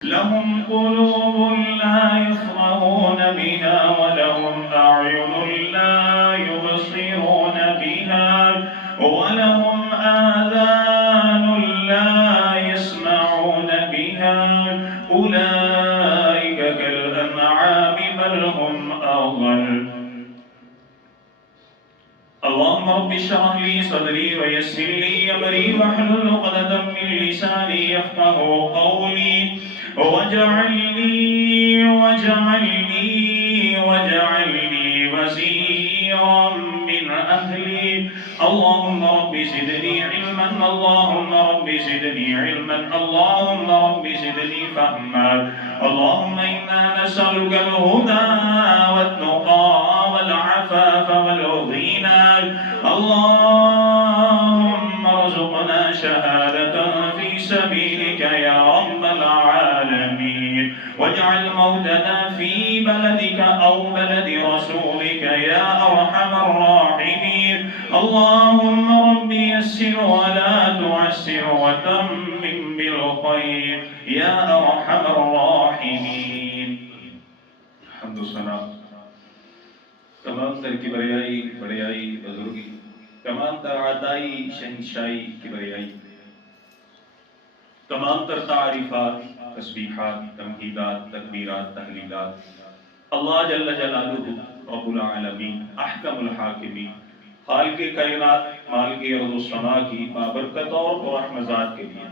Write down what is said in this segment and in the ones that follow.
لهم قلوب لا يفقهون بها ولهم أعين لا يبصرون بها ولهم آذان لا يسمعون بها أولئك كالأنعام بل هم أضل. اللهم رب اشرح لي صدري ويسر لي أمري واحلل عقدة من لساني يفقهوا قولي واجعل لي وزيرا من أهلي. اللهم رب زدني علما، اللهم رب زدني علما، اللهم رب زدني فهما. اللهم إنا نسألك الهدى والتقى والعفاف والغنى. اللهم ارزقنا شهادة في سبيلك يا رب العالمين، واجعل موتنا في بلدك أو بلد رسولك يا أرحم الراحمين. اللهم رب يسر ولا تعسر وتمم بالخير يا أرحم الراحمين. الحمد لله. تمام تر کبریائی بڑیائی بزرگی، تمام تر عطائی شہنشائی کبریائی، تمام تر تعریفات، تسبیحات، تمہیدات، تکبیرات، تحلیلات اللہ جل جلالہ رب العالمین احکم الحاکمین خالق کائنات مالک ارض و سما کی بابرکت اور رحمزات کے لیے،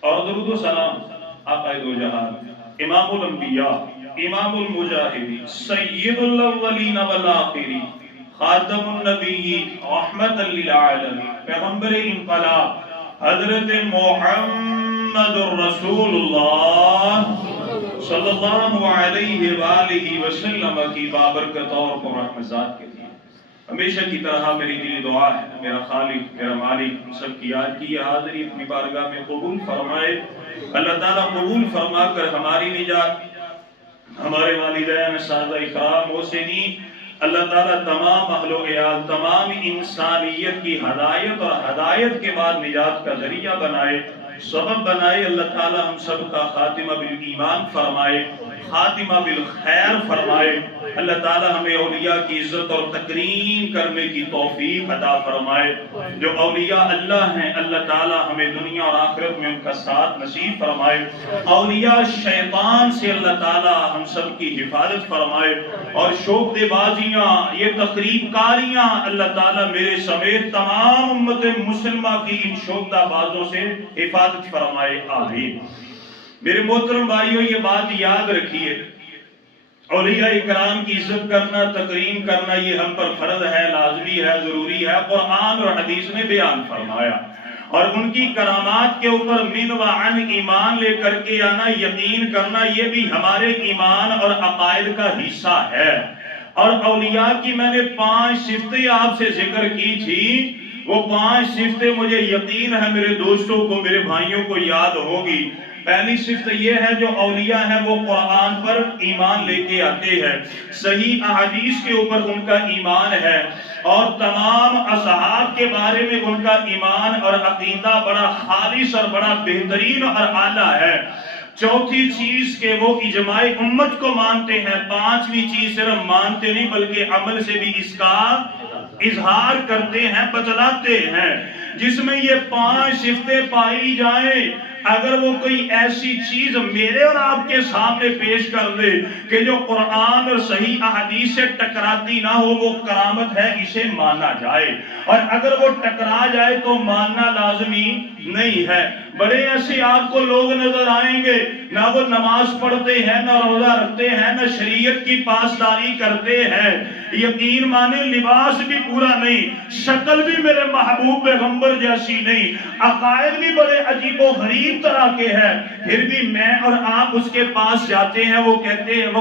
اور درود و سلام آقا دو جہان امام الانبیاء امام المجاہدین سید الاولین والآخرین خاتم النبیین رحمت للعالمین پیغمبر انقلاب حضرت محمد الرسول اللہ صلی اللہ علیہ وآلہ وسلم کی بابرکت اور رحمزات کے لیے ہمیشہ کی طرح میری دلی دعا ہے میرا خالق میرا مالک سب کی یاد کی حاضری اپنی بارگاہ میں قبول فرمائے۔ اللہ تعالیٰ قبول فرما کر ہماری نجات، ہمارے والدین اساتذہ اکرام محسنین، اللہ تعالیٰ تمام اہل و عیال تمام انسانیت کی ہدایت اور ہدایت کے بعد نجات کا ذریعہ بنائے، سبب بنائے۔ اللہ تعالیٰ ہم سب کا خاتمہ بالایمان فرمائے، خاتمہ بالخیر فرمائے۔ اللہ تعالیٰ ہمیں اولیاء کی عزت اور تکریم کرنے کی توفیق عطا فرمائے۔ جو اولیاء اللہ ہیں اللہ تعالیٰ ہمیں دنیا اور آخرت میں ان کا ساتھ نصیب فرمائے۔ اولیاء شیطان سے اللہ تعالیٰ ہم سب کی حفاظت فرمائے، اور شوختے بازیاں یہ تقریب کاریاں اللہ تعالیٰ میرے سمیت تمام امت مسلمہ کی ان شوختے بازوں سے حفاظت فرمائے، آمین۔ میرے محترم بھائیوں یہ بات یاد رکھیے، اولیاء اکرام کی عزت کرنا تکریم کرنا یہ ہم پر فرض ہے، لازمی ہے، ضروری ہے۔ قرآن اور حدیث نے بیان فرمایا، اور ان کی کرامات کے اوپر من و عن ایمان لے کر کے آنا، یقین کرنا، یہ بھی ہمارے ایمان اور عقائد کا حصہ ہے۔ اور اولیاء کی میں نے 5 صفتیں آپ سے ذکر کی تھی، وہ 5 صفتیں مجھے یقین ہے میرے دوستوں کو میرے بھائیوں کو یاد ہوگی۔ پہلی صفت یہ ہے جو اولیاء ہیں وہ قرآن پر ایمان لے کے آتے ہیں، صحیح احادیث کے اوپر ان کا ایمان ہے، اور تمام اصحاب کے بارے میں ان کا ایمان اور عقیدہ بڑا خالص اور بڑا بہترین اور اعلیٰ ہے۔ چوتھی چیز کہ وہ اجماع امت کو مانتے ہیں۔ 5ویں چیز صرف مانتے نہیں بلکہ عمل سے بھی اس کا اظہار کرتے ہیں، بتلاتے ہیں۔ جس میں یہ 5 صفتیں پائی جائیں، اگر وہ کوئی ایسی چیز میرے اور آپ کے سامنے پیش کر دے کہ جو قرآن اور صحیح احادیث سے ٹکراتی نہ ہو، وہ کرامت ہے، اسے مانا جائے، اور اگر وہ ٹکرا جائے تو ماننا لازمی نہیں ہے۔ بڑے ایسے آپ کو لوگ نظر آئیں گے، نہ وہ نماز پڑھتے ہیں، نہ روزہ رکھتے ہیں، نہ شریعت کی پاسداری کرتے ہیں، یقین مانے لباس بھی پورا نہیں، شکل بھی میرے محبوب پیغمبر جیسی نہیں، عقائد بھی بڑے عجیب و غریب طرح کے ہیں، پھر بھی میں اور آپ اس کے پاس جاتے ہیں، وہ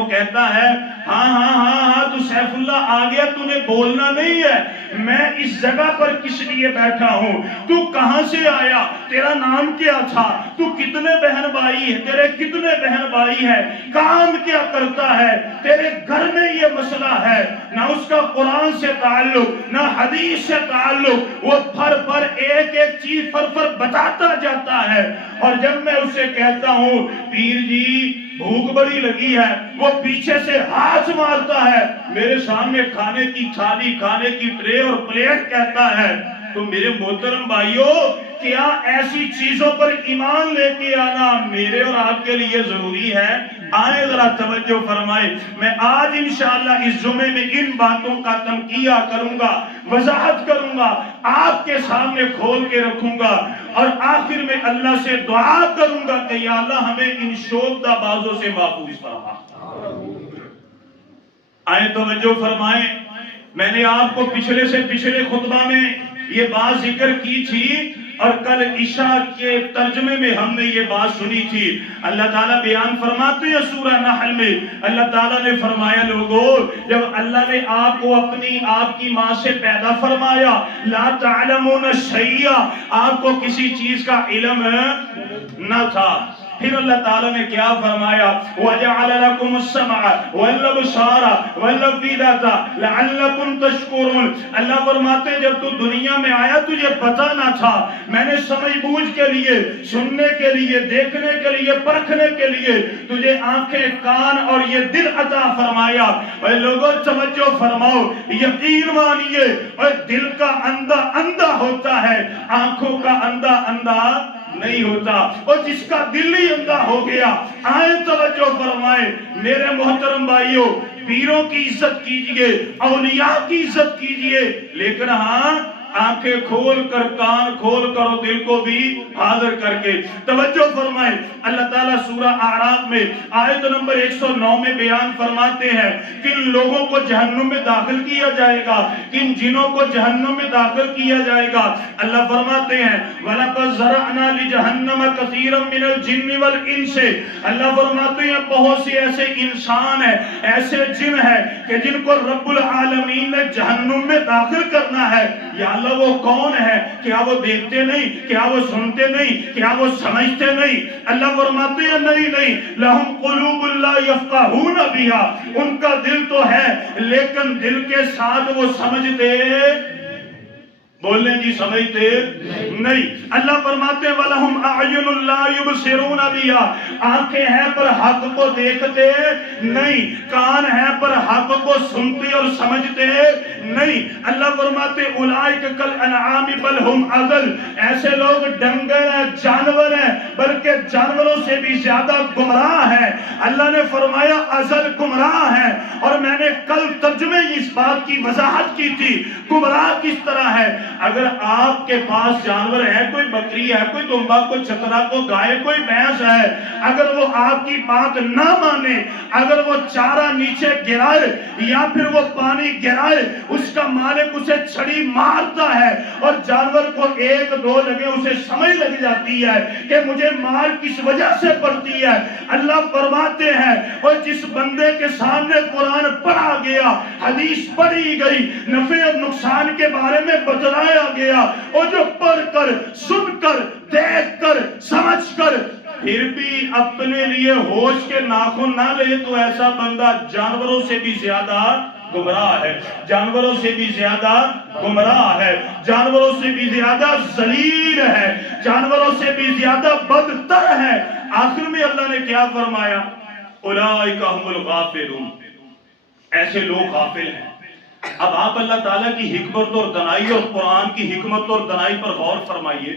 کہتا ہے ہاں تو سیف اللہ آ گیا، تو نے بولنا نہیں ہے، میں اس جگہ پر کس لیے بیٹھا ہوں، تو کہاں سے آیا، تیرا نام کیا تھا، تو کتنے بہن بھائی ہے، تیرے کتنے بہن بھائی ہیں، کام کیا کرتا ہے، تیرے گھر میں یہ مسئلہ ہے، نہ اس کا قرآن سے تعلق نہ حدیث سے تعلق، وہ پھر ایک ایک چیز پھر بتاتا جاتا ہے۔ اور جب میں اسے کہتا ہوں پیر جی بھوک بڑی لگی ہے، وہ پیچھے سے ہاتھ مارتا ہے، میرے سامنے کھانے کی تھالی، کھانے کی ٹرے اور پلیٹ کہتا ہے۔ تو میرے محترم بھائیوں، کیا ایسی چیزوں پر ایمان لے کے آنا میرے اور آپ کے لیے ضروری ہے؟ آئے ذرا توجہ فرمائے، میں آج انشاءاللہ اس جمعے میں ان باتوں کا تنقیہ کروں گا، وضاحت کروں گا، آپ کے سامنے کھول کے رکھوں گا، اور آخر میں اللہ سے دعا کروں گا کہ یا اللہ ہمیں ان شوخدہ بازوں سے محفوظ فرما۔ آئے توجہ فرمائیں، میں نے آپ کو پچھلے سے پچھلے خطبہ میں یہ بات ذکر کی تھی، اور کل عشاء کے ترجمے میں ہم نے یہ بات سنی تھی۔ اللہ تعالیٰ بیان فرماتے ہیں سورہ نحل میں، اللہ تعالیٰ نے فرمایا لوگوں، جب اللہ نے آپ کو آپ کی ماں سے پیدا فرمایا، لا تعلمون شیئا، آپ کو کسی چیز کا علم نہ تھا، پھر اللہ تعالیٰ نے کیا فرمایا، وَجَعَلَ لَكُمُ السَّمْعَ وَالْأَبْصَارَ وَالْأَفْئِدَةَ لَعَلَّكُمْ تَشْكُرُونَ۔ اللہ فرماتے ہیں جب تو دنیا میں آیا تجھے پتہ نہ تھا، میں نے سمجھ بوجھ کے لیے، سننے کے لیے، دیکھنے کے لیے، پرکھنے کے لیے تجھے آنکھیں، کان اور یہ دل عطا فرمایا۔ اے لوگوں توجہ فرماؤ، یقین مانیے، اور دل کا اندھا اندھا ہوتا ہے، آنکھوں کا اندھا اندھا نہیں ہوتا، اور جس کا دل ہی اندھا ہو گیا۔ آئیں توجہ فرمائیں میرے محترم بھائیوں، پیروں کی عزت کیجئے، اولیاء کی عزت کیجئے، لیکن ہاں آنکھیں کھول کر، کان کھول کر اور دل کو بھی حاضر کر کے۔ توجہ فرمائیں، اللہ تعالیٰ سورہ اعراف میں آیت نمبر 109 میں بیان فرماتے ہیں کن لوگوں کو جہنم میں داخل کیا جائے گا، کن جنوں کو جہنم میں داخل کیا جائے گا۔ اللہ فرماتے ہیں وَلَقَدْ زَرَعْنَا لِجَهَنَّمَ كَثِيرًا مِنَ الْجِنِّ وَالْإِنسِ، اللہ فرماتے ہیں بہت سے ایسے انسان ہیں، ایسے جن ہیں کہ جن کو رب العالمین نے جہنم میں داخل کرنا ہے۔ یا اللہ وہ کون ہے؟ کیا وہ دیکھتے نہیں؟ کیا وہ سنتے نہیں؟ کیا وہ سمجھتے نہیں؟ اللہ فرماتے ہیں نہیں لَهُمْ قُلُوبٌ لَا يَفْقَهُونَ بِهَا، ان کا دل تو ہے لیکن دل کے ساتھ وہ سمجھتے بولیں جی سمجھتے نہیں۔ اللہ فرماتے ہیں وَلَهُمْ أَعْيُنٌ لَا يُبْصِرُونَ بِهَا، آنکھیں ہیں پر حق کو دیکھتے نہیں، کان ہیں پر حق کو سنتے اور سمجھتے نہیں۔ اللہ فرماتے اولئک کالانعام بل ہم اضل، ایسے لوگ ڈنگر ہیں، جانور ہیں، بلکہ جانوروں سے بھی زیادہ گمراہ ہیں۔ اللہ نے فرمایا اضل گمراہ ہیں، اور میں نے کل ترجمے اس بات کی وضاحت کی تھی گمراہ کس طرح ہے۔ اگر آپ کے پاس جانور ہے، کوئی بکری ہے، کوئی دمبا، کوئی چترا، کوئی گائے، کوئی بھینس ہے، اگر وہ آپ کی بات نہ مانے، اگر وہ چارہ نیچے گرائے یا پھر وہ پانی گرائے، اس کا مالک اسے چھڑی مارتا ہے، اور جانور کو ایک دو لگے اسے سمجھ لگ جاتی ہے کہ مجھے مار کس وجہ سے پڑتی ہے۔ اللہ فرماتے ہیں اور جس بندے کے سامنے قرآن پڑھا گیا، حدیث پڑھی گئی، نفع اور نقصان کے بارے میں بتلایا گیا، اور جو پڑھ کر، سن کر، دیکھ کر، سمجھ کر پھر بھی اپنے لیے ہوش کے ناخن نہ لے، تو ایسا بندہ جانوروں سے بھی زیادہ گمراہ ہے، جانوروں سے بھی زیادہ گمراہ ہے، جانوروں سے بھی زیادہ ذلیل ہے، جانوروں سے بھی زیادہ بدتر ہے۔ آخر میں اللہ نے کیا فرمایا؟ اولئک ھم الغافلون، ایسے لوگ غافل ہیں۔ اب آپ اللہ تعالیٰ کی حکمت اور دانائی اور قرآن کی حکمت اور دانائی پر غور فرمائیے۔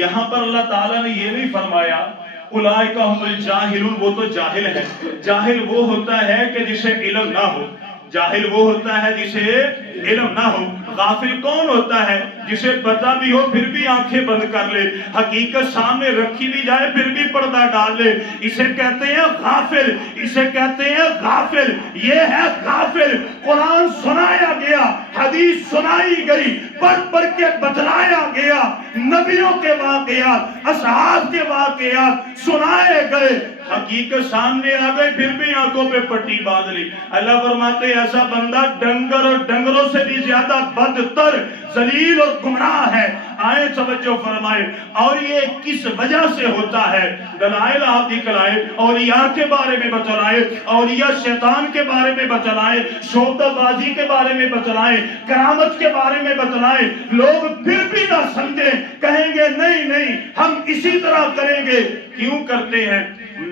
یہاں پر اللہ تعالیٰ نے یہ نہیں فرمایا اولئک ھم الجاہلون، وہ تو جاہل ہے۔ جاہل وہ ہوتا ہے کہ جسے علم نہ ہو، جاہل وہ ہوتا ہے جسے علم نہ ہو۔ غافل کون ہوتا ہے؟ جسے پتہ بھی ہو پھر بھی آنکھیں بند کر لے، حقیقت سامنے رکھی بھی جائے پھر بھی پردہ ڈال لے، اسے کہتے ہیں غافل، اسے کہتے ہیں غافل۔ یہ ہے غافل۔ قرآن سنایا گیا، حدیث سنائی گئی، پڑھ پڑھ کے بتلایا گیا، نبیوں کے واقعات، اصحاب کے واقعات سنائے گئے، حقیقت سامنے آ گئی پھر بھی آنکھوں پہ پٹی باندھ لی۔ اللہ فرماتے ہیں ایسا بندہ ڈنگر اور ڈنگروں سے بھی زیادہ بدتر، ذلیل اور گمراہ ہے۔ آئے توجہ فرمائے. اور یہ کس وجہ سے ہوتا ہے؟ دلائل آپ دکھلائے، اولیاء کے بارے میں بتلائے، اولیاء شیطان کے بارے میں بتلائے، شعبدہ بازی کے بارے میں بتلائے، کرامت کے بارے میں بتلائے. لوگ پھر بھی نہ سمجھیں، کہیں گے نہیں نہیں ہم اسی طرح کریں گے. کیوں کرتے ہیں؟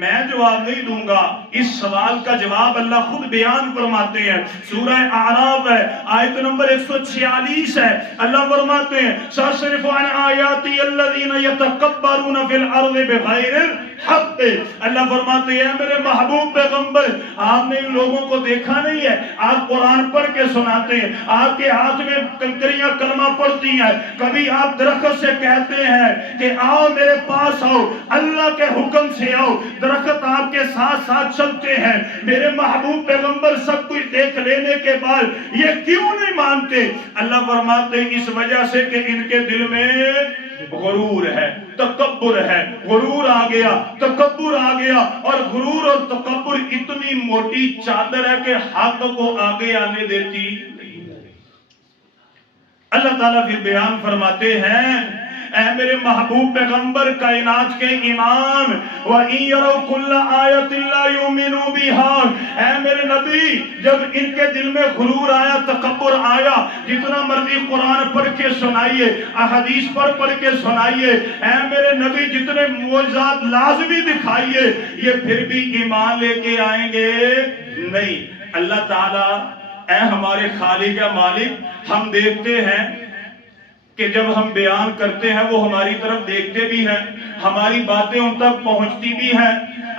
میں جواب نہیں دوں گا، اس سوال کا جواب اللہ خود بیان فرماتے ہیں. سورہ اعراف ہے، آیت نمبر 146 ہے. اللہ فرماتے ہیں سَأَصْرِفُ عَنْ آيَاتِيَ الَّذِينَ يَتَكَبَّرُونَ فِي الْأَرْضِ بِغَيْرِ الْحَقِّ. اللہ فرماتے ہیں میرے محبوب پیغمبر، آپ نے ان لوگوں کو دیکھا نہیں ہے؟ آپ قرآن پڑھ کے سناتے ہیں، آپ کے ہاتھ میں کنکریاں کلمہ پڑھتی ہیں، کبھی آپ درخت سے کہتے ہیں کہ آؤ میرے پاس آؤ، اللہ کے حکم سے آؤ، درخت آپ کے ساتھ ساتھ چلتے ہیں. میرے محبوب پیغمبر سب کچھ دیکھ لینے کے بعد یہ کیوں نہیں مانتے؟ اللہ فرماتے ہیں اس وجہ سے کہ ان کے دل میں غرور ہے، تکبر ہے. غرور آ گیا، تکبر آ گیا، اور غرور اور تکبر اتنی موٹی چادر ہے کہ حق کو آگے آنے دیتی. اللہ تعالیٰ پھر بیان فرماتے ہیں اے میرے محبوب پیغمبر کائنات کے امام، وَإِن يَرَوْا كُلَّ آيَةٍ لَا يُؤْمِنُوا بِهَا. اے میرے نبی جب ان کے دل میں غرور آیا، تکبر آیا، جتنا مرضی قرآن پڑھ کے سنائیے، احادیث پڑھ کے سنائیے، اے میرے نبی جتنے معجزات لازمی دکھائیے، یہ پھر بھی ایمان لے کے آئیں گے نہیں. اللہ تعالیٰ اے ہمارے خالق یا مالک، ہم دیکھتے ہیں کہ جب ہم بیان کرتے ہیں وہ ہماری طرف دیکھتے بھی ہیں، ہماری باتیں ان تک پہنچتی بھی ہیں.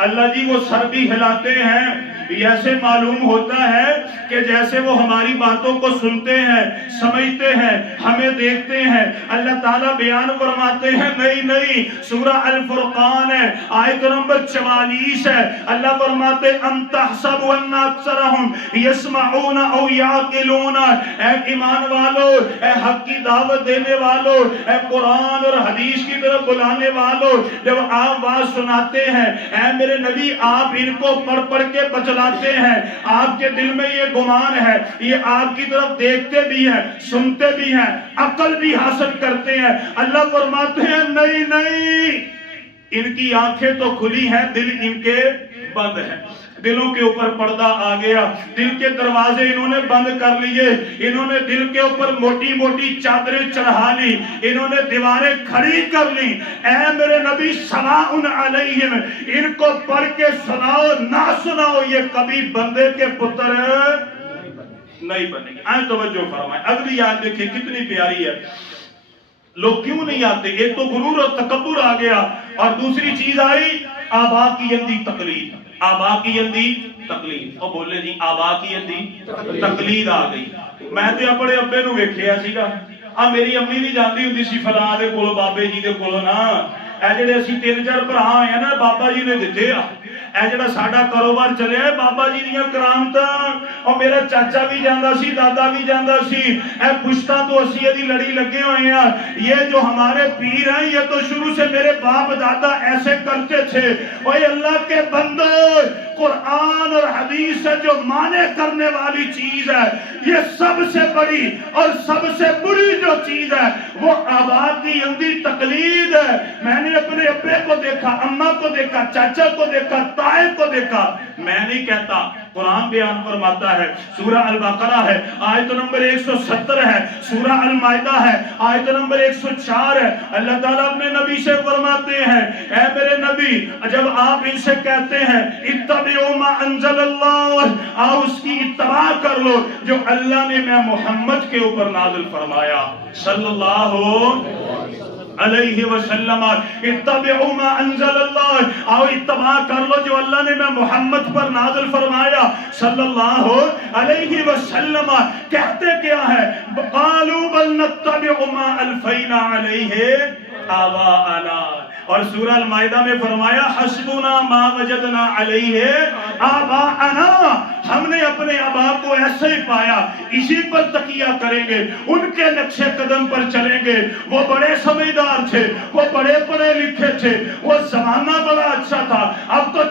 اللہ جی وہ سر بھی ہلاتے ہیں، ایسے معلوم ہوتا ہے کہ جیسے وہ ہماری باتوں کو سنتے ہیں، سمجھتے ہیں، ہمیں دیکھتے ہیں. اللہ تعالیٰ بیان فرماتے ہیں نہیں نہیں. سورہ الفرقان ہے، آیت نمبر 44 ہے. اللہ فرماتے ام تحسب ان اکثرهم يسمعون او يعقلون. اے ایمان والو، اے حق کی دعوت دینے والو، اے قرآن اور حدیث کی طرف بلانے والو، جب آپ بات سناتے ہیں اے میرے نبی آپ ان کو پڑھ کے بچلاتے ہیں، آپ کے دل میں یہ گمان ہے، یہ آپ کی طرف دیکھتے بھی ہیں، سنتے بھی ہیں، عقل بھی حاصل کرتے ہیں. اللہ فرماتے ہیں نہیں نہیں، ان کی آنکھیں تو کھلی ہیں، دل ان کے بند ہیں. دلوں کے اوپر پردہ آ گیا، دل کے دروازے انہوں نے بند کر لیے، انہوں نے دل کے اوپر موٹی موٹی چادریں چڑھا لی، انہوں نے دیواریں کھڑی کر لی. اے میرے نبی سواء علیہم، ان کو پڑھ کے سناؤ نہ سناؤ یہ کبھی بندے کے پتر نہیں بنے گے. آئیں توجہ فرمائیں، اگلی یاد دیکھیں کتنی پیاری ہے. لوگ کیوں نہیں آتے؟ ایک تو غرور اور تکبر آ گیا، اور دوسری چیز آئی آبا کی اندھی تقلید. آبا کی اندھی تقلید. اور بولے جی آبا کی اندھی تقلید آ گئی. میں تو اپنے ابے نو ویکھیا سیگا، میری امی نہیں جاندی ہوندی سی فلاں دے کولو، بابے جی دے کولو نا. اے جڑے اسی 3-4 بھرا ہیں نا بابا جی نے دتے آ. اے جڑا ساڈا کاروبار چلیا ہے بابا جی دیاں کرامتاں. اور میرا چاچا بھی جاندا سی، دادا بھی جاندا سی. اے پشتاں تو اسی دی لڑی لگے ہوئے ہیں. یہ جو ہمارے پیر ہیں یہ تو شروع سے میرے باپ دادا ایسے کرتے تھے. اوے اللہ کے بندو، قرآن اور حدیث سے جو مانے کرنے والی چیز ہے، یہ سب سے بڑی اور سب سے بری جو چیز ہے وہ آبا کی اندھی تقلید ہے. میں نے اپنے ابے کو دیکھا، اماں کو دیکھا، چاچا کو دیکھا، تائے کو دیکھا. میں نہیں کہتا، قرآن بیان فرماتا ہے. سورہ البقرہ ہے، آیت نمبر 170 ہے. سورہ المائدہ ہے، آیت نمبر 104 ہے. اللہ تعالیٰ اپنے نبی سے فرماتے ہیں اے میرے نبی جب آپ ان سے کہتے ہیں اتبعوا ما انزل اللہ، آؤ اس کی اتباع کر لو جو اللہ نے میں محمد کے اوپر نازل فرمایا صلی اللہ علیہ وسلم. اتبعوا ما انزل اللہ، آؤ اتباع کر لو جو اللہ نے میں محمد پر نازل فرمایا صلی اللہ علیہ وسلم. کہتے کیا ہے؟ قالوا بل نتبع ما الفینا علیہ آباءنا. اور سورہ المائدہ میں فرمایا حسبنا ما وجدنا علیہ آباءنا. ہم نے اپنے آبا کو ایسے ہی پایا، اسی پر تکیہ کریں گے، ان کے نقش قدم پر چلیں گے. وہ بڑے سمجھدار تھے، وہ بڑے پڑھے لکھے تھے، وہ زمانہ بڑا اچھا تھا. اب تو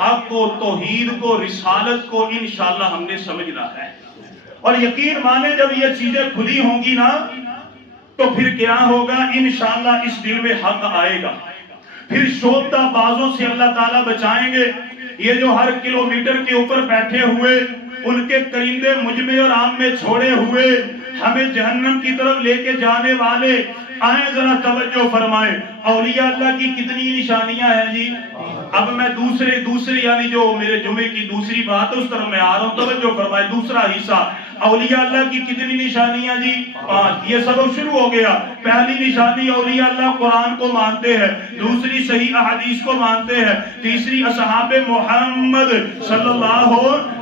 حق کو، توحید کو، رسالت کو انشاءاللہ ہم نے سمجھنا ہے. اور یقین مانے جب یہ چیزیں کھلی ہوں گی نا تو پھر کیا ہوگا، انشاءاللہ اس دل میں حق آئے گا. پھر شوبدہ بازوں سے اللہ تعالیٰ بچائیں گے. یہ جو ہر کلومیٹر کے اوپر بیٹھے ہوئے ان کے کرندے مجمع اور عام میں چھوڑے ہوئے ہمیں جہنم کی طرف لے کے جانے والے، آئیں ذرا توجہ فرمائیں. اولیاء اللہ کی کتنی نشانیاں ہیں جی. اب میں دوسرے یعنی جو میرے جمعے کی دوسری بات ہے اس طرف میں آ رہا ہوں، توجہ فرمائیں. دوسرا حصہ، اولیاء اللہ کی کتنی نشانیاں جی؟ 5. یہ سبق شروع ہو گیا. پہلی نشانی اولیاء اللہ قرآن کو مانتے ہیں، دوسری صحیح احادیث کو مانتے ہیں، تیسری اصحاب محمد صلی اللہ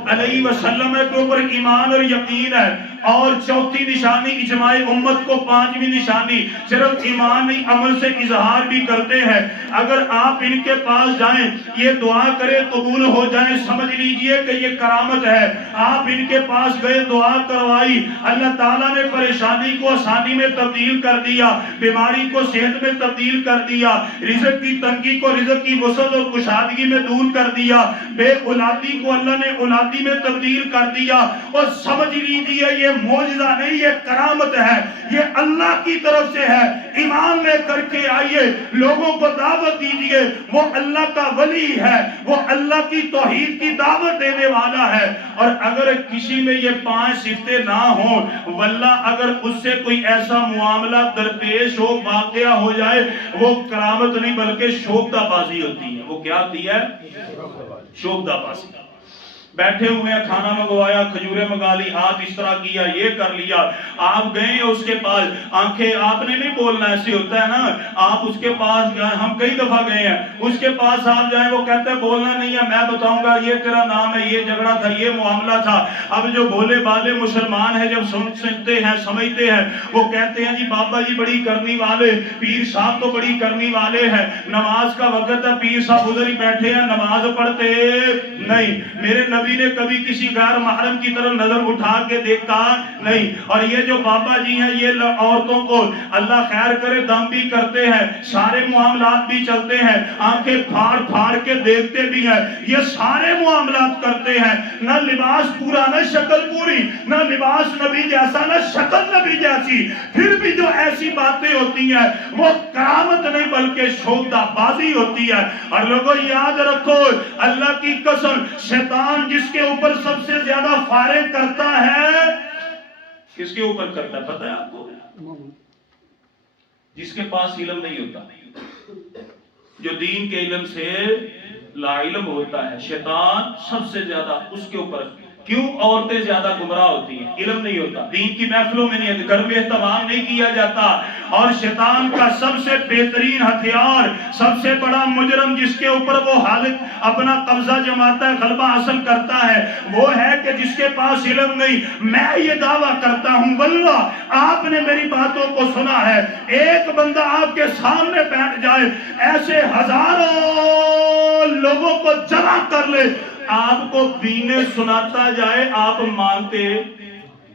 علیہ وسلم کے اوپر ایمان اور یقین ہے، اور چوتھی نشانی اجماع امت کو، پانچویں نشانی صرف ایمان نہیں عمل سے اظہار بھی کرتے ہیں. اگر آپ ان کے پاس جائیں، یہ دعا کرے قبول ہو جائیں، سمجھ لیجئے کہ یہ کرامت ہے. آپ ان کے پاس گئے، دعا کروائی، اللہ تعالیٰ نے پریشانی کو آسانی میں تبدیل کر دیا، بیماری کو صحت میں تبدیل کر دیا، رزق کی تنگی کو رزق کی وسعت اور کشادگی میں دور کر دیا، بے اولادی کو اللہ نے اولادی میں تبدیل کر دیا. اور سمجھ لیجئے یہ معجزہ نہیں، یہ کرامت ہے، یہ اللہ کی طرف سے ہے. ایمان لے کر کے آئیے، لوگوں کو دعوت دیجئے. وہ اللہ کا ولی ہے، وہ اللہ کی توحید کی دعوت دینے والا ہے. اور اگر کسی میں یہ 5 صفتیں نہ ہوں، واللہ اگر اس سے کوئی ایسا معاملہ درپیش ہو، واقعہ ہو جائے، وہ کرامت نہیں بلکہ شوبدہ بازی ہوتی ہے. وہ کیا ہوتی ہے؟ شوبدہ بازی. بیٹھے ہوئے ہیں، کھانا منگوایا، کھجوریں منگا لی، ہاتھ اس طرح کیا، یہ کر لیا. آپ گئے اس کے پاس، آنکھیں آپ نے نہیں بولنا، ایسے ہوتا ہے نا. آپ اس کے پاس گئے، ہم کئی دفعہ گئے ہیں، اس کے پاس آپ جائیں، وہ کہتے ہیں بولنا نہیں ہے، میں بتاؤں گا، یہ تیرا نام ہے، یہ جھگڑا تھا، یہ معاملہ تھا. اب جو بھولے بالے مسلمان ہیں جب سنتے ہیں، سمجھتے ہیں، وہ کہتے ہیں جی بابا جی بڑی کرنی والے، پیر صاحب تو بڑی کرنی والے ہیں، نماز کا وقت ہے، پیر صاحب ادھر ہی بیٹھے ہیں، نماز پڑھتے نہیں. میرے نبی نے کبھی کسی غیر محرم کی طرف نظر اٹھا کے دیکھا نہیں. اور یہ جو بابا جی ہیں، یہ عورتوں کو اللہ خیر کرے دم بھی کرتے ہیں، سارے معاملات بھی چلتے ہیں، آنکھیں پھاڑ پھاڑ کے دیکھتے بھی ہیں، یہ سارے معاملات کرتے ہیں. نہ لباس پورا، نہ شکل پوری، نہ لباس نبی جیسا، نہ شکل نبی جیسی. پھر بھی جو ایسی باتیں ہوتی ہیں وہ کرامت نہیں بلکہ شوبدہ بازی ہوتی ہے. اور لوگوں یاد رکھو، اللہ کی قسم، شیطان جس کے اوپر سب سے زیادہ فائر کرتا ہے، کس کے اوپر کرتا ہے پتہ ہے آپ کو؟ جس کے پاس علم نہیں ہوتا، جو دین کے علم سے لا علم ہوتا ہے، شیطان سب سے زیادہ اس کے اوپر. کیوں؟ عورتیں زیادہ گمراہ ہوتی ہیں، علم نہیں ہوتا، دین کی محفلوں میں نہیں، گھر میں اہتمام نہیں کیا جاتا. اور شیطان کا سب سے بہترین ہتھیار، سب سے بڑا مجرم جس کے اوپر وہ حالت اپنا قبضہ جماتا ہے، غلبہ حاصل کرتا ہے، وہ ہے کہ جس کے پاس علم نہیں. میں یہ دعویٰ کرتا ہوں، واللہ آپ نے میری باتوں کو سنا ہے، ایک بندہ آپ کے سامنے بیٹھ جائے، ایسے ہزاروں لوگوں کو جمع کر لے، آپ کو بینے سناتا جائے، آپ مانتے؟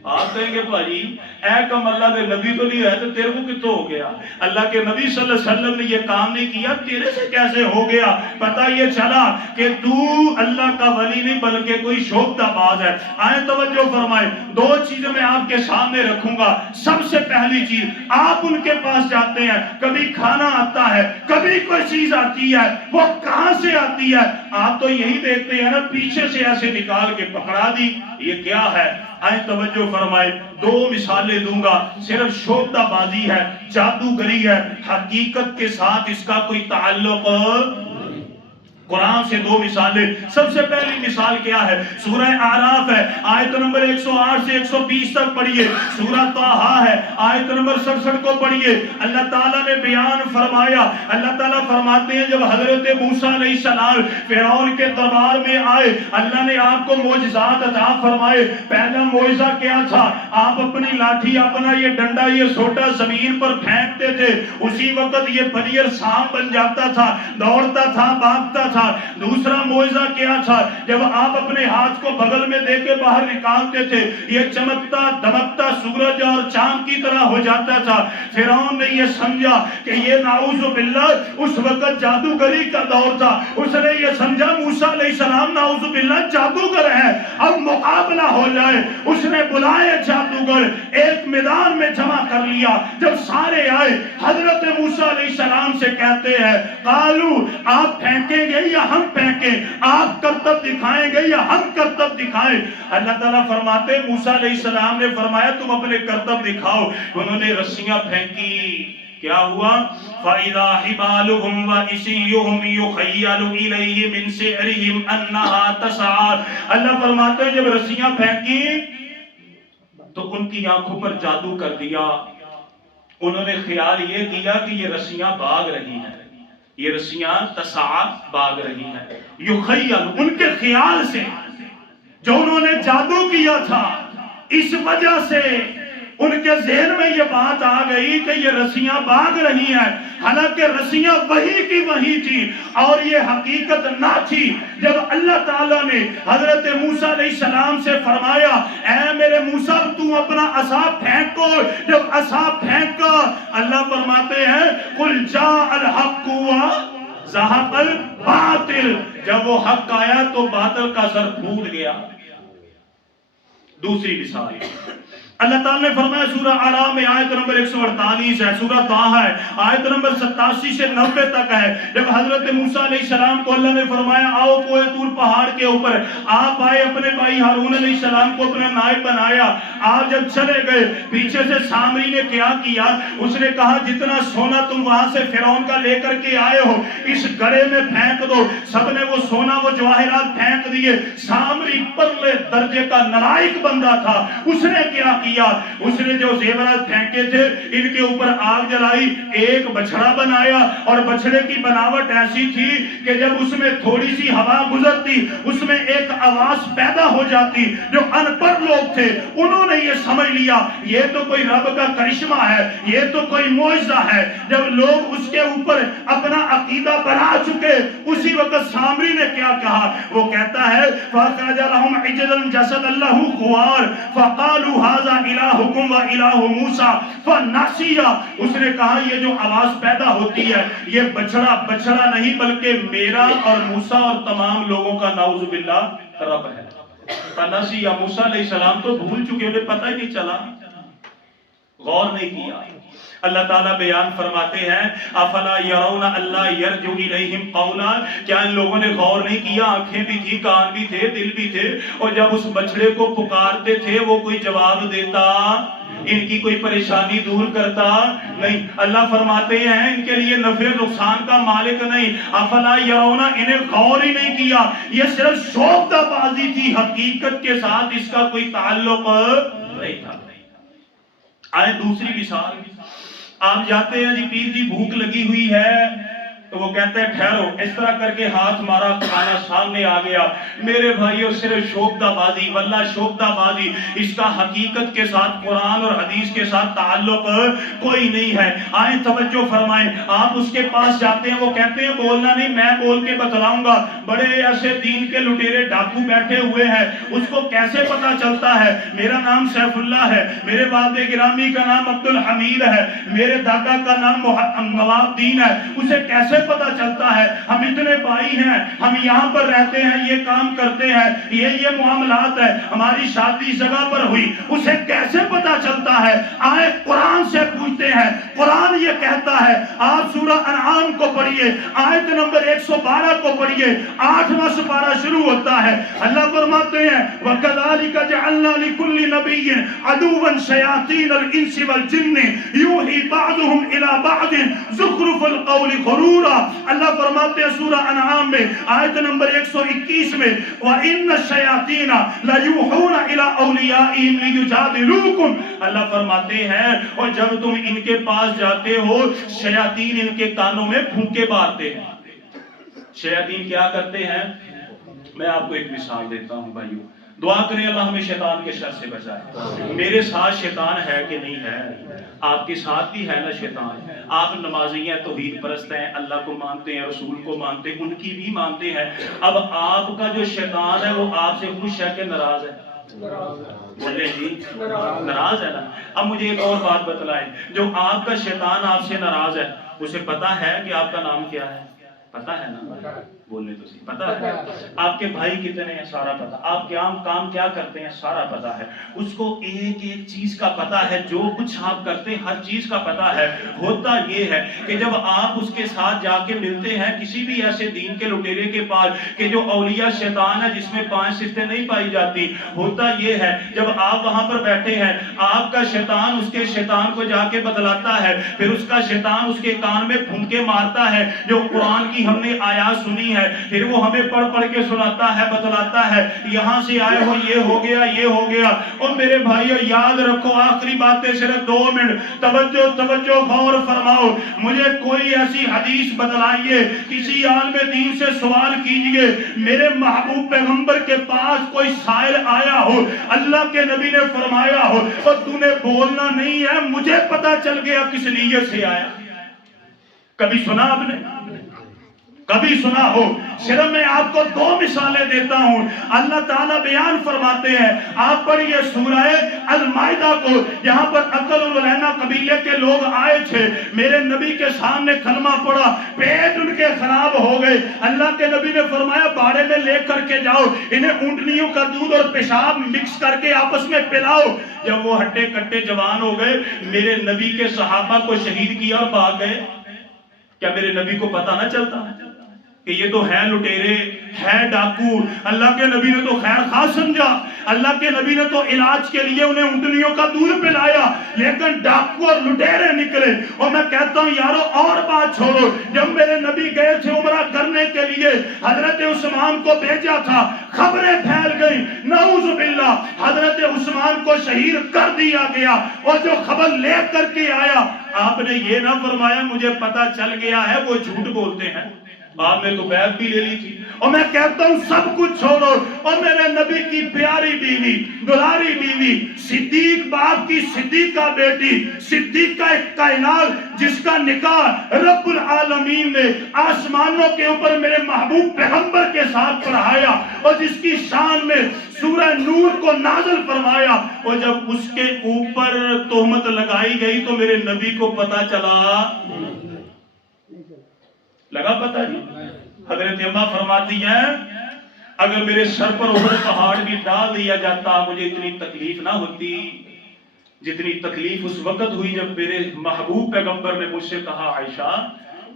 آپ کہیں گے بھائی اے کم اللہ کے نبی تو نہیں ہے تو تیرے کو کتوں ہو گیا؟ اللہ کے نبی صلی اللہ علیہ وسلم نے یہ کام نہیں کیا، تیرے سے کیسے ہو گیا؟ پتہ یہ چلا کہ تو اللہ کا ولی نہیں بلکہ کوئی شوبدہ باز ہے. آئیں توجہ فرمائیں، 2 چیزیں میں آپ کے سامنے رکھوں گا. سب سے پہلی چیز، آپ ان کے پاس جاتے ہیں، کبھی کھانا آتا ہے، کبھی کوئی چیز آتی ہے، وہ کہاں سے آتی ہے؟ آپ تو یہی دیکھتے ہیں نا، پیچھے سے ایسے نکال کے پکڑا دی، یہ کیا ہے؟ آئیں توجہ فرمائے، 2 مثالیں دوں گا. صرف شوبدہ بازی ہے، جادوگری ہے، حقیقت کے ساتھ اس کا کوئی تعلق. قرآن سے 2 مثالیں. سب سے پہلی مثال کیا ہے؟ سورہ اعراف ہے، آیت نمبر 108 سے 120 تک پڑھیے. سورہ طٰہٰ ہے، آیت نمبر 67 کو پڑھیے. اللہ تعالیٰ نے بیان فرمایا، اللہ تعالیٰ فرماتے ہیں جب حضرت موسیٰ علیہ السلام فرعون کے دربار میں آئے، اللہ نے آپ کو معجزات عطا فرمائے. پہلا معجزہ کیا تھا؟ آپ اپنی لاٹھی، اپنا یہ ڈنڈا، یہ سوٹا زمین پر پھینکتے تھے، اسی وقت یہ پنیر سانپ بن جاتا تھا، دوڑتا تھا، بھاگتا تھا. تھا. دوسرا معجزہ کیا تھا؟ جب آپ اپنے ہاتھ کو بغل میں دے کے باہر نکالتے تھے یہ چمکتا دمکتا سورج اور چاند کی طرح ہو جاتا تھا. فرعون نے یہ سمجھا کہ یہ نعوذ باللہ اس وقت جادوگری کا دور تھا. اس نے یہ سمجھا موسیٰ علیہ السلام نعوذ باللہ جادوگر ہے، اب مقابلہ ہو جائے. اس نے بلائے جادوگر، ایک میدان میں جمع کر لیا. جب سارے آئے حضرت موسیٰ علیہ السلام سے کہتے ہیں قالو آپ پھینکیں گے یا ہم پھینکیں؟ آپ کرتب دکھائیں گے یا ہم کرتب دکھائیں؟ اللہ تعالیٰ فرماتے موسیٰ علیہ السلام نے فرمایا تم اپنے کرتب دکھاؤ. انہوں نے رسیاں پھینکی. کیا ہوا؟ فَإِذَا حِبَالُهُمْ وَعِصِيُّهُمْ يُخَيَّلُ إِلَيْهِ مِنْ سِحْرِهِمْ أَنَّهَا تَسْعَىٰ. اللہ فرماتے ہیں جب رسیاں پھینکی تو ان کی آنکھوں پر جادو کر دیا. انہوں نے خیال یہ کیا کہ یہ رسیاں بھاگ رہی ہیں، یہ رسیاں تسعیٰ بھاگ رہی ہیں. یخیل ان کے خیال سے جو انہوں نے جادو کیا تھا اس وجہ سے ان کے ذہن میں یہ بات آ گئی کہ یہ رسیاں بھاگ رہی ہیں، حالانکہ رسیاں وہی کی وہی تھی اور یہ حقیقت نہ تھی. جب اللہ تعالیٰ نے حضرت موسیٰ علیہ السلام سے فرمایا اے میرے موسیٰ تو اپنا عصا پھینکو، جب عصا پھینکا اللہ فرماتے ہیں قل جاء الحق وزهق الباطل. جب وہ حق آیا تو باطل کا سر پھوٹ گیا. دوسری مثال اللہ تعالیٰ نے فرمایا سورہ اعراف میں آیت نمبر 148 ہے، سورہ طٰہٰ ہے آیت نمبر 87 سے 90 تک ہے. جب حضرت موسیٰ علیہ السلام کو اللہ نے فرمایا آؤ کوہ طور پہاڑ کے اوپر، آپ آئے اپنے بھائی ہارون علیہ السلام کو اپنا نائب بنایا. آپ جب چلے گئے پیچھے سے سامری نے کیا کیا؟ اس نے کہا جتنا سونا تم وہاں سے فرعون کا لے کر کے آئے ہو اس گڑھے میں پھینک دو. سب نے وہ سونا وہ جواہرات پھینک دیے. سامری پرلے درجے کا نلائق بندہ تھا، اس نے کیا کیا؟ اس نے جو زیورات پھینکے تھے ان کے اوپر آگ جلائی، ایک بچڑا بنایا اور بچڑے کی بناوٹ ایسی تھی کہ جب اس میں تھوڑی سی ہوا گزرتی اس میں ایک آواز پیدا ہو جاتی. جو ان پڑھ لوگ تھے انہوں نے یہ سمجھ لیا یہ تو کوئی رب کا کرشمہ ہے، یہ تو کوئی معجزہ ہے. جب لوگ اس کے اوپر اپنا عقیدہ بنا چکے اسی وقت سامری نے کیا کہا؟ وہ کہتا ہے فَأَخْرَجَ لَهُمْ عِجْلًا جَسَدًا لَهُ خُوَارٌ فَقَالُوا هَذَا الہکم و الہ موسیٰ فناسیہ. اس نے کہا یہ جو آواز پیدا ہوتی ہے یہ بچڑا نہیں بلکہ میرا اور موسیٰ اور تمام لوگوں کا نعوذ باللہ رب ہے. فناسیہ موسیٰ علیہ السلام تو بھول چکے، انہیں پتہ ہی نہیں چلا، غور نہیں کیا. اللہ تعالیٰ بیان فرماتے ہیں افلا یرون اللہ یرجو الیہم قولا. کیا ان لوگوں نے غور نہیں کیا؟ آنکھیں بھی تھی، کان بھی تھے، دل بھی تھے، اور جب اس بچڑے کو پکارتے تھے وہ کوئی جواب دیتا، ان کی کوئی پریشانی دور کرتا نہیں. اللہ فرماتے ہیں ان کے لیے نفع نقصان کا مالک نہیں. افلا یرون انہیں غور ہی نہیں کیا، یہ صرف شوخدہ بازی تھی، حقیقت کے ساتھ اس کا کوئی تعلق نہیں تھا. آئے دوسری مثال. آپ جاتے ہیں جی پیر جی بھوک لگی ہوئی ہے تو وہ کہتے ہیں ٹھہرو، اس طرح کر کے ہاتھ مارا، کھانا سامنے آ گیا. میرے بھائیوں صرف شوخدہ بازی، واللہ شوخدہ بازی، اس کا حقیقت کے ساتھ قرآن اور حدیث کے ساتھ تعلق کوئی نہیں ہے. آئیں توجہ فرمائیں. آپ اس کے پاس جاتے ہیں وہ کہتے ہیں بولنا نہیں، میں بول کے بتلاؤں گا. بڑے ایسے دین کے لٹیرے ڈاکو بیٹھے ہوئے ہیں، اس کو کیسے پتا چلتا ہے میرا نام سیف اللہ ہے، میرے والد گرامی کا نام عبد الحمید ہے، میرے دادا کا نام نواب الدین ہے، اسے کیسے پتا چلتا ہے؟ ہم اتنے بھائی ہیں، ہم یہاں پر رہتے ہیں، یہ کام کرتے ہیں، یہ معاملات ہے، ہماری شادی جگہ پر ہوئی، اسے کیسے پتا چلتا ہے؟ آئے قرآن سے پوچھتے ہیں. قرآن یہ کہتا ہے، آپ سورہ انعام کو پڑھیے، آیت نمبر 112 کو پڑھیے، 8واں سپارہ شروع ہوتا ہے. اللہ فرماتے ہیں وَكَذَلِكَ جَعَلْنَا لِكُلِّ نَبِيٍّ عَدُوًّا شَيَاطِينَ الْإِنسِ وَالْجِنِّ يُوحِي بَعْضُهُمْ إِلَى بَعْضٍ زُخْرُفَ الْقَوْلِ غُرُورًا. اللہ فرماتے ہیں سورہ انعام میں آیت نمبر 121 میں وَإِنَّ الشَّيَاطِينَ لَيُوحُونَ إِلَىٰ أَوْلِيَائِهِمْ لِيُجَادِلُوكُمْ. اللہ فرماتے ہیں اور جب تم ان کے پاس جاتے ہو شیاطین ان کے کانوں میں پھونکے مارتے ہیں. شیاطین کیا کرتے ہیں؟ میں آپ کو ایک مثال دیتا ہوں بھائیو. دعا کریں اللہ ہمیں شیطان کے شر سے بچائے۔ میرے ساتھ شیطان ہے کہ نہیں ہے؟ آپ کے ساتھ بھی ہے نا شیطان؟ آپ نمازی ہیں، توحید پرست ہیں، اللہ کو مانتے ہیں، رسول کو مانتے ہیں، ان کی بھی مانتے ہیں۔ اب آپ کا جو شیطان ہے وہ آپ سے خوش ہے کہ ناراض ہے؟ بولے جی ناراض ہے نا۔ اب مجھے ایک اور بات بتلائیں، جو آپ کا شیطان آپ سے ناراض ہے اسے پتا ہے کہ آپ کا نام کیا ہے؟ پتا ہے نا؟ بولنے تو صحیح پتا ہے۔ آپ کے بھائی کتنے ہیں؟ سارا پتا۔ آپ کیا کام کیا کرتے ہیں؟ سارا پتا ہے۔ اس کو ایک ایک چیز کا پتا ہے، جو کچھ آپ کرتے ہیں ہر چیز کا پتا ہے۔ ہوتا یہ ہے کہ جب آپ اس کے ساتھ جا کے ملتے ہیں کسی بھی ایسے دین کے لٹیرے کے پاس کہ جو اولیاء شیطان ہے جس میں 5 صفتیں نہیں پائی جاتی، ہوتا یہ ہے جب آپ وہاں پر بیٹھے ہیں آپ کا شیطان اس کے شیطان کو جا کے بتلاتا ہے، پھر اس کا شیطان اس کے کان میں پھونکے مارتا ہے جو قرآن کی ہم نے آیات سنی ہے، پھر وہ ہمیں پڑھ پڑھ کے سناتا ہے، بتلاتا ہے یہاں سے آئے ہو یہ ہو گیا یہ ہو گیا۔ اور میرے بھائیو یاد رکھو، آخری باتیں صرف 2 منٹ، توجہ غور فرماؤ۔ مجھے کوئی ایسی حدیث بتلائیے، کسی عالم دین سے سوال کیجئے، میرے محبوب پیغمبر کے پاس کوئی سائل آیا ہو، اللہ کے نبی نے فرمایا ہو اور تو نے بولنا نہیں ہے، مجھے پتا چل گیا کس نیت سے آیا۔ کبھی سنا آپ نے؟ کبھی سنا ہو؟ صرف میں آپ کو 2 مثالیں دیتا ہوں۔ اللہ تعالیٰ بیان فرماتے ہیں، آپ پڑھیے سورہ المائدہ کو، جہاں پر عقل العلینا قبیلے کے لوگ آئے تھے، میرے نبی کے سامنے کلمہ پڑھا، پیٹ ان کے خراب ہو گئے۔ اللہ کے نبی نے فرمایا باڑے میں لے کر کے جاؤ، انہیں اونٹنیوں کا دودھ اور پیشاب مکس کر کے آپس میں پلاؤ۔ جب وہ ہٹے کٹے جوان ہو گئے، میرے نبی کے صحابہ کو شہید کیا اور بھاگ گئے۔ کیا میرے نبی کو پتہ نہ چلتا کہ یہ تو ہے لٹیرے، ہے ڈاکو؟ اللہ کے نبی نے تو خیر خواہ سمجھا، اللہ کے نبی نے تو علاج کے لیے انہیں اونٹنیوں کا دودھ پلایا، لیکن ڈاکو اور لٹیرے نکلے۔ اور میں کہتا ہوں یارو اور بات چھوڑو، جب میرے نبی گئے تھے عمرہ کرنے کے لیے، حضرت عثمان کو بھیجا تھا، خبریں پھیل گئیں، نعوذ باللہ حضرت عثمان کو شہید کر دیا گیا، اور جو خبر لے کر کے آیا آپ نے یہ نہ فرمایا مجھے پتا چل گیا ہے، وہ جھوٹ بولتے ہیں، بعد میں تو بیعت بھی لے لی تھی۔ اور میں کہتا ہوں سب کچھ چھوڑو، اور میرے نبی کی پیاری بیوی، دلاری بیوی، صدیق باپ کی صدیقہ بیٹی، صدیقہ کائنات، جس کا نکاح رب العالمین نے آسمانوں کے اوپر میرے محبوب پیغمبر کے ساتھ پڑھایا، اور جس کی شان میں سورہ نور کو نازل فرمایا، اور جب اس کے اوپر تہمت لگائی گئی تو میرے نبی کو پتا چلا، لگا پتا جی؟ حضرت اماں فرماتی ہیں اگر میرے سر پر احد پہاڑ بھی ڈال دیا جاتا مجھے اتنی تکلیف نہ ہوتی جتنی تکلیف اس وقت ہوئی جب میرے محبوب پیغمبر نے مجھ سے کہا عائشہ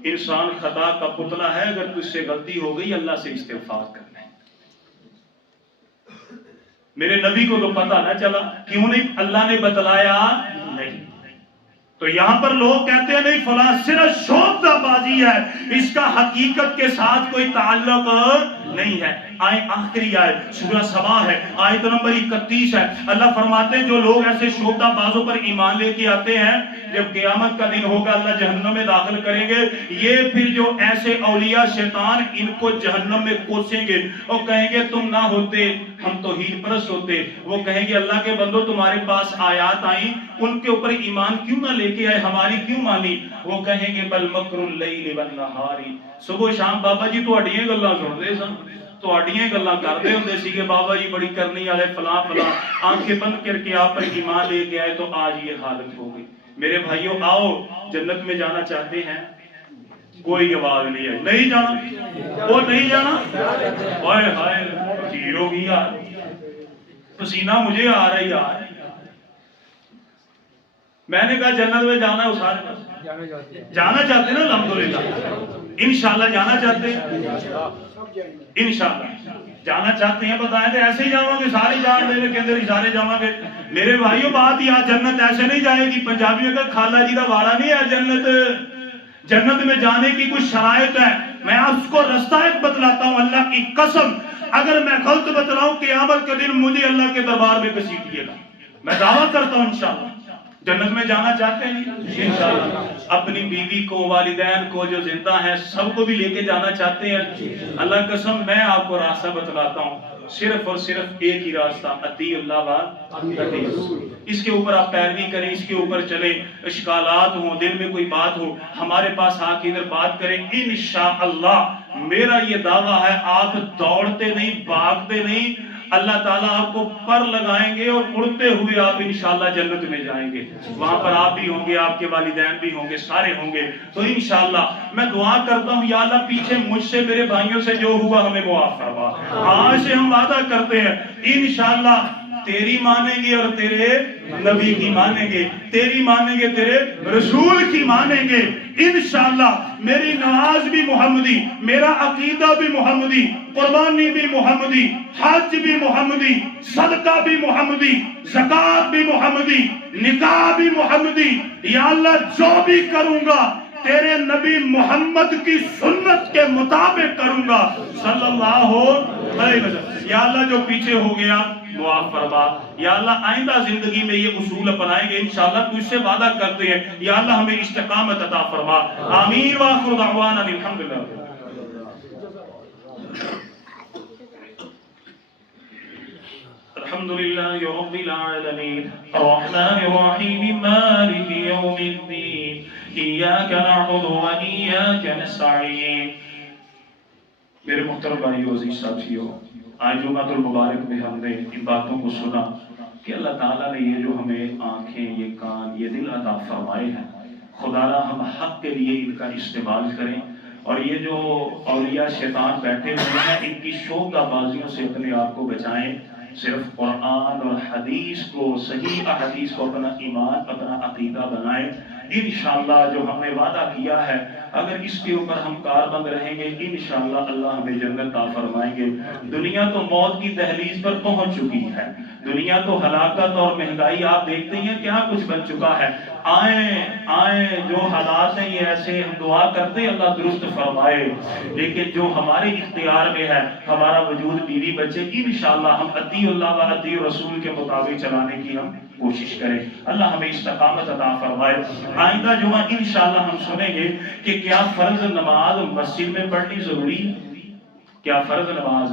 انسان خطا کا پتلا ہے، اگر تجھ سے غلطی ہو گئی اللہ سے استغفار کر لیں۔ میرے نبی کو تو پتا نہ چلا، کیوں نہیں؟ اللہ نے بتلایا نہیں۔ تو یہاں پر لوگ کہتے ہیں نہیں فلاں صرف شوخدہ بازی ہے، اس کا حقیقت کے ساتھ کوئی تعلق نہیں ہے۔ آئے آخری آیت سورہ سبا ہے، آیت نمبر 31 ہے۔ اللہ فرماتے ہیں جو لوگ ایسے شوخدہ بازوں پر ایمان لے کے آتے ہیں جب قیامت کا دن ہوگا اللہ جہنم میں داخل کریں گے، یہ پھر جو ایسے اولیاء شیطان ان کو جہنم میں کوسیں گے اور کہیں گے تم نہ ہوتے ہم توحید پرست ہوتے۔ وہ کہیں گے اللہ کے بندو تمہارے پاس آیات آئیں ان کے اوپر ایمان کیوں نہ لے کے آئے، ہماری کیوں مانی؟ وہ کہیں گے بل مکر اللیل والنہار، صبح شام بابا جی تہاڈیاں گلاں سن دے سن، تہاڈیاں گلاں کردے ہوندے سی کہ بابا جی بڑی کرنی والے فلاں فلاں، آنکھیں بند کر کے آپ پر ایمان لے کے آئے تو آج یہ حالت ہو گئی۔ میرے بھائیوں آؤ جنت میں جانا چاہتے ہیں؟ کوئی آواز نہیں ہے، نہیں جانا، وہ نہیں جانا، ہائے ہائے ٹھیک ہو گئی یار، پسینہ مجھے آ رہا ہی یار۔ میں نے کہا جنت میں جانا ہے، وہ سارے جانا چاہتے ہیں نا، الحمدللہ انشاءاللہ جانا چاہتے ہیں، انشاءاللہ جانا چاہتے ہیں، بتائیں تو ایسے ہی جاؤں گے سارے جان دے کے اندر سارے جاؤں گے۔ میرے بھائیوں بات یا جنت ایسے نہیں جائے گی، پنجابیوں کا خالہ جی کا واڑا نہیں ہے جنت۔ جنت میں جانے کی کچھ شرائط ہے، میں آپ کو رستہ ایک بتلاتا ہوں اللہ کی قسم، اگر میں غلط بتلاؤں قیامت کے دن مجھے اللہ کے دربار میں گھسیٹیے گا، میں دعویٰ کرتا ہوں انشاءاللہ جنت میں جانا چاہتے ہیں انشاءاللہ؟ اپنی بیوی کو، والدین کو جو زندہ ہیں سب کو بھی لے کے جانا چاہتے ہیں؟ اللہ قسم میں آپ کو راستہ بتلاتا ہوں، صرف اور صرف ایک ہی راستہ، اطیع اللہ و اطیع الرسول۔ اس کے اوپر آپ پیروی کریں، اس کے اوپر چلیں، اشکالات ہوں، دل میں کوئی بات ہو ہمارے پاس آ کے ادھر بات کریں، انشاءاللہ میرا یہ دعویٰ ہے آپ دوڑتے نہیں، بھاگتے نہیں، اللہ تعالیٰ آپ کو پر لگائیں گے اور اڑتے ہوئے آپ انشاءاللہ جنت میں جائیں گے، وہاں پر آپ بھی ہوں گے، آپ کے والدین بھی ہوں گے، سارے ہوں گے۔ تو انشاءاللہ میں دعا کرتا ہوں یا اللہ پیچھے مجھ سے، میرے بھائیوں سے جو ہوا ہمیں معاف فرما۔ آج سے ہم وعدہ کرتے ہیں انشاءاللہ تیری مانیں گے اور تیرے نبی کی مانیں گے، تیری مانیں گے، تیرے رسول کی مانیں گے انشاءاللہ۔ میری نماز بھی محمدی، میرا عقیدہ بھی محمدی، قربانی بھی محمدی، حج بھی محمدی، صدقہ بھی محمدی، زکوٰۃ بھی محمدی، نکاح بھی محمدی، یا اللہ جو بھی کروں گا تیرے نبی محمد کی سنت کے مطابق کروں گا صلی اللہ علیہ وسلم۔ یا اللہ جو پیچھے ہو گیا معاف فرما، یا اللہ آئندہ زندگی میں یہ اصول اپنائیں گے انشاءاللہ، تجھ سے وعدہ کرتے ہیں، یا اللہ ہمیں استقامت عطا فرما۔ آمین وآخر دعوانا الحمدللہ۔ الحمد لله رب العالمين الرحمن الرحيم مالك يوم الدين إياك نعبد وإياك نستعين۔ میرے محترم بھائیو، عزیز ساتھیو، آج جمعۃ المبارک میں ہم نے ان باتوں کو سنا کہ اللہ تعالیٰ نے یہ جو ہمیں آنکھیں، یہ کان، یہ دل عطا فرمائے ہیں، خدا را ہم حق کے لیے ان کا استعمال کریں، اور یہ جو اولیاء شیطان بیٹھے ہوئے ہیں ان کی شوکہ بازیوں سے اپنے آپ کو بچائیں، صرف قرآن اور حدیث کو، صحیح احادیث کو اپنا ایمان، اپنا عقیدہ بنائیں۔ انشاءاللہ جو ہم نے وعدہ کیا ہے اگر اس کے اوپر ہم کاربند رہیں گے انشاءاللہ اللہ ہمیں جنت عطا فرمائیں گے۔ دنیا تو موت کی دہلیز پر پہنچ چکی ہے، دنیا تو ہلاکت اور مہنگائی آپ دیکھتے ہیں کیا کچھ بن چکا ہے۔ آئیں جو حالات ہیں یہ ایسے، ہم دعا کرتے ہیں اللہ درست فرمائے، لیکن جو ہمارے اختیار میں ہے ہمارا وجود بیوی بچے انشاءاللہ ہم اطیع اللہ و اطیع رسول کے مطابق چلانے کی ہم کوشش کریں۔ اللہ ہمیں استقامت عطا فرمائے۔ آئندہ جمعہ انشاءاللہ ہم سنیں گے کہ کیا فرض نماز مسجد میں پڑھنی ضروری ہے، کیا فرض نماز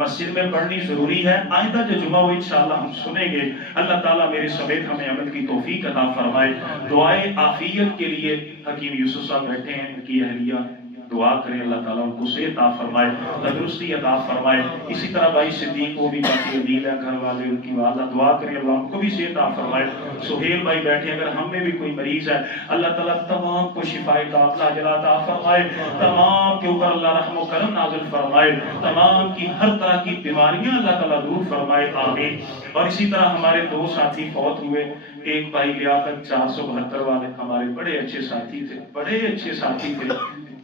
مسجد میں پڑھنی ضروری ہے۔ آئندہ جو جمعہ وہ انشاءاللہ ہم سنیں گے۔ اللہ تعالیٰ میرے سمیت ہمیں عمل کی توفیق عطا فرمائے۔ دعائے عافیت کے لیے حکیم یوسف صاحب بیٹھے ہیں، ان کی اہلیہ دعا کریں اللہ تعالیٰ ان کو صحت عطا فرمائے، تندرستی عطا فرمائے۔ اسی طرح بھائی صدیق کو بھی کافی عدیل ہے، گھر والے ان کی والدہ، دعا کریں اللہ ان کو بھی صحت عطا فرمائے۔ سہیل بھائی بیٹھے، اگر ہم میں بھی کوئی مریض ہے اللہ تعالیٰ تمام کو شفائے کاملہ عاجلہ عطا فرمائے، تمام کے اوپر اللہ رحم و کرم نازل فرمائے، تمام کی ہر طرح کی بیماریاں اللہ تعالیٰ دور فرمائے، آمین۔ اور اسی طرح ہمارے دو ساتھی فوت ہوئے، ایک بھائی لیاقت 472 والے ہمارے بڑے اچھے ساتھی تھے، بڑے اچھے ساتھی تھے،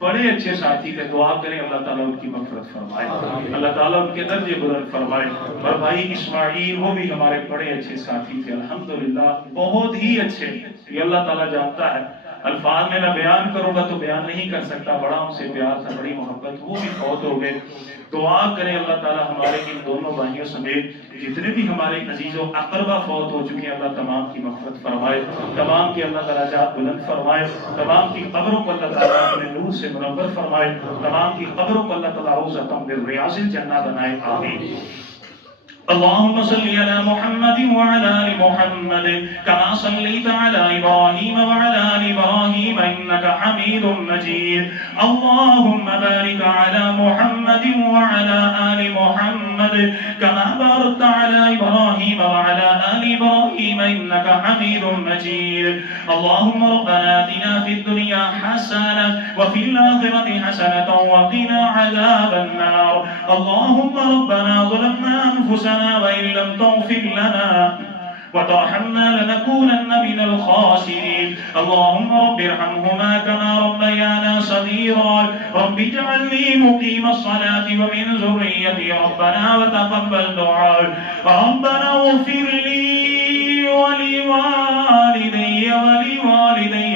بڑے اچھے ساتھی تھے، دعا کریں اللہ تعالیٰ ان کی مغفرت فرمائے، اللہ تعالیٰ ان کے درجے بلند فرمائے۔ اور بھائی اسماعیل وہ بھی ہمارے بڑے اچھے ساتھی تھے، الحمدللہ بہت ہی اچھے، یہ اللہ تعالیٰ جانتا ہے، الفاظ میں میں بیان کروں گا تو بیان نہیں کر سکتا، بڑا ان سے پیار تھا، بڑی محبت، وہ بھی فوت ہو گئے۔ دعا کریں اللہ تعالیٰ ہمارے ان دونوں بھائیوں سمیت جتنے بھی ہمارے عزیز و اقربا فوت ہو چکے ہیں اللہ تمام کی مغفرت فرمائے، تمام کے اللہ درجات بلند فرمائے، تمام کی قبروں کو اللہ تعالیٰ اپنے نور سے منور فرمائے، تمام کی قبروں کو اللہ تعالیٰ روضۃ من ریاض الجنہ بنائے، آمین۔ اللهم صل على محمد وعلى آل محمد كما صليت على إبراهيم وعلى آل إبراهيم إنك حميد مجيد اللهم بارك على محمد وعلى آل محمد كما باركت على إبراهيم وعلى آل إبراهيم إنك حميد مجيد اللهم ربنا آتنا في الدنيا حسنة وفي الآخرة حسنة وقنا عذاب النار اللهم ربنا ظلمنا أنفسنا وإن لم تغفر لنا وترحمنا لنكونن من الخاسرين اللهم رب ارحمهما كما ربيانا صغيرا رب اجعلني مقيم الصلاة ومن ذريتي ربنا وتقبل دعاء ربنا اغفر لي ولوالدي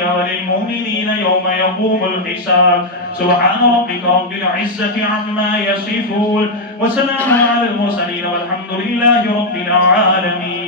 وللمؤمنين يوم يقوم الحساب سبحان ربك رب العزة عما يصفون وسلام على المرسلين والحمد لله رب العالمين